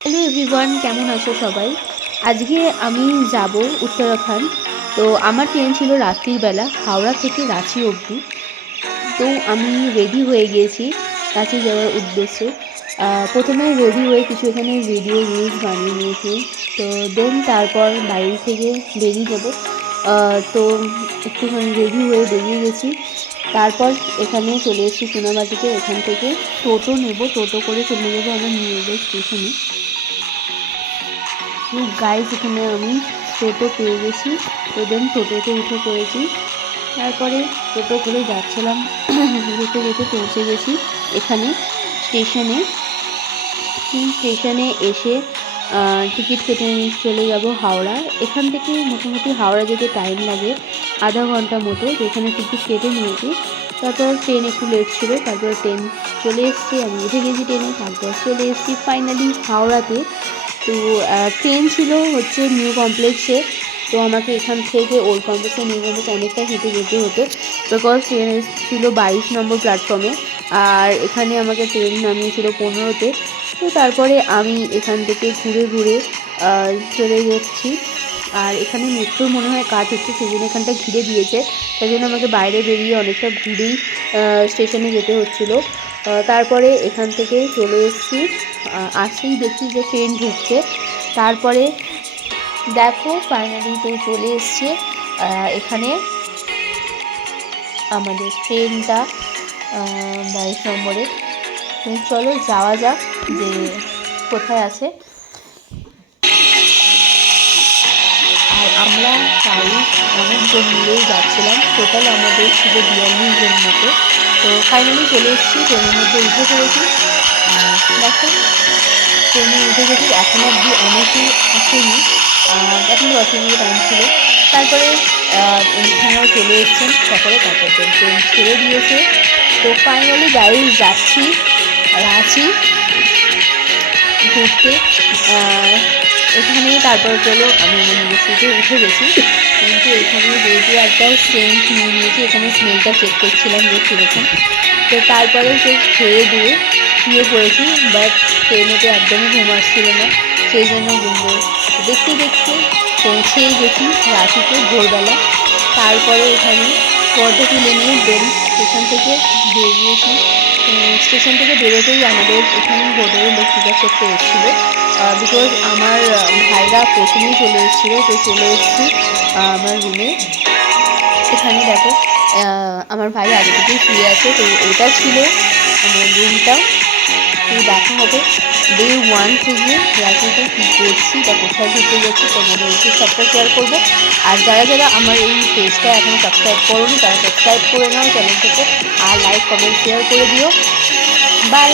Hello everyone, কেমন আছো সবাই? আজকে আমি যাব উত্তরাখণ্ড। তো আমার ট্রেন ছিল রাত্রির বেলা, হাওড়া থেকে রাঁচি অবধি। তো আমি রেডি হয়ে গিয়েছি রাঁচি যাওয়ার উদ্দেশ্যে। প্রথমে রেডি হয়ে কিছু এখানে ভিডিও রিলস বানিয়ে নিয়েছি। তো দেন তারপর বাড়ি থেকে বেরিয়ে যাব। তো একটুখানি রেডি হয়ে বেরিয়ে গেছি। তারপর এখানে চলে এসেছি সোনামাটিতে এখান থেকে টোটো নেব। টোটো করে চলে যাব আমার নিউ স্টেশনে গাইজ এখানে আমি টোটো পেয়ে গেছি। তো দেন টোটোতে উঠে পড়েছি। তারপরে টোটো করে যাচ্ছিলাম। যেতে যেতে পৌঁছে গেছি এখানে স্টেশনে স্টেশনে এসে টিকিট কেটে চলে যাব হাওড়া। এখান থেকে মোটামুটি হাওড়া যেতে টাইম লাগে আধা ঘণ্টা মতো। যেখানে টিকিট কেটে নিয়েছি। তারপর ট্রেন একটু লেট ছিল, তারপর ট্রেন চলে এসছে। আমি উঠে গেছি ট্রেনে তারপর চলে এসেছি ফাইনালি হাওড়াতে। তো ট্রেন ছিল হচ্ছে নিউ কমপ্লেক্সে তো আমাকে এখান থেকে ওল্ড কমপ্লেক্সে নিউ কমপ্লেক্সে অনেকটা হেঁটে যেতে হতো। বিকজ ট্রেন ছিল বাইশ নম্বর প্ল্যাটফর্মে আর এখানে আমাকে ট্রেন নামিয়েছিল পনেরোতে। তো তারপরে আমি এখান থেকে ঘুরে ঘুরে চলে যাচ্ছি। আর এখানে মেট্রোর মনে হয় কাজ হচ্ছে সেই জন্য এখানটা ঘিরে দিয়েছে। তাই জন্য আমাকে বাইরে বেরিয়ে অনেকটা ঘুরেই স্টেশনে যেতে হচ্ছিল। তারপরে এখান থেকে চলে এসেছি। আসেই দেখি যে ট্রেন ঢুকছে। তারপরে দেখো ফাইনালি তো চলে এসছে। এখানে আমাদের ট্রেনটা বাইশ নম্বরে। চলো যাওয়া যাক যে কোথায় আছে। আমরা প্রায় অনেকজন মিলেই যাচ্ছিলাম। টোটাল আমাদের ছিল বিয়াল্লিশ জন মতো। তো ফাইনালি চলে এসেছি, ট্রেনের মধ্যে উঠে পড়েছি। দেখো, ট্রেনে উঠে গেছি, এখন অবধি অনেকেই আসেনি। এখন মিনিট টাইম ছিল। তারপরে এখানেও চলে এসছেন সকলে, তারপর ট্রেন ছেড়ে দিয়েছে। তো ফাইনালি গাড়ি যাচ্ছি রাঁচি ঘুরতে এখানে তারপর চলো, আমি আমার সিটে উঠে গেছি। কিন্তু এখানে যেহেতু একটা সেন্ট নিয়ে নিয়েছি এখানে স্মেলটা চেক করছিলাম যে কীরকম তো তারপরে সে খেয়ে দিয়ে শুয়ে পড়েছি বাট ট্রেনে তো একদমই ঘুম আসছিল না। সেই জন্য ঘুমবো দেখতে দেখতে পৌঁছেই গেছি রাঁচিতে ভোরবেলা। তারপরে এখানে ফটো তুলে নিয়ে দেন। স্টেশন থেকে বেরিয়েছি। স্টেশন থেকে বেরোতেই আমাদের এখানে হোটেলে লোক পিকআপ করতে এসেছিল। বিকজ আমার ভাইরা প্রথমেই চলে এসেছিল, তো চলে এসেছি আমার রুমে এখানে দেখো আমার ভাই আগে থেকেই শুয়ে আছে, তো এটা ছিল আমার রুমটা তো দেখা হবে। ডে ওয়ান থেকে রাত্রিতে কী করছি বা কোথায় ঘুরতে যাচ্ছি তোমাদেরকে সবটা শেয়ার করব। আর যারা যারা আমার এই পেজটা এখনও সাবস্ক্রাইব করোনি, তারা সাবস্ক্রাইব করে নাও চ্যানেলটাকে আর লাইক কমেন্ট শেয়ার করে দিও। বাই